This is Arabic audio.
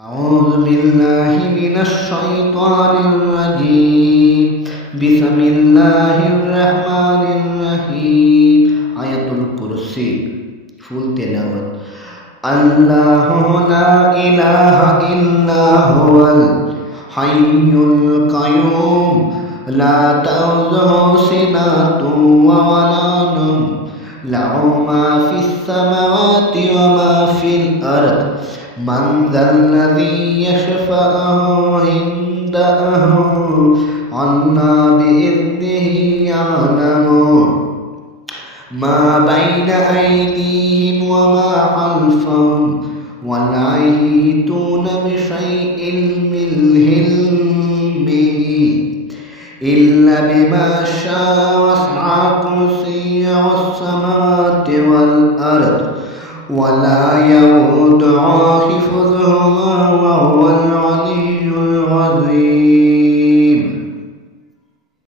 أعوذ بالله من الشيطان الرجيم بسم الله الرحمن الرحيم آية الكرسي فول تلاوت الله لا إله إلا هو الحي القيوم لا تأخذه سنة ولا نوم له ما في السماوات وما في الأرض من ذا الذي يشفعه عنده إلا بإذنه يعلم ما بين أيديهم وما خلفهم ولا يحيطون بشيء من علمه إلا بما شاء وسع كرسيه السماوات والأرض ولا يؤوده حفظهما وهو العلي العظيم.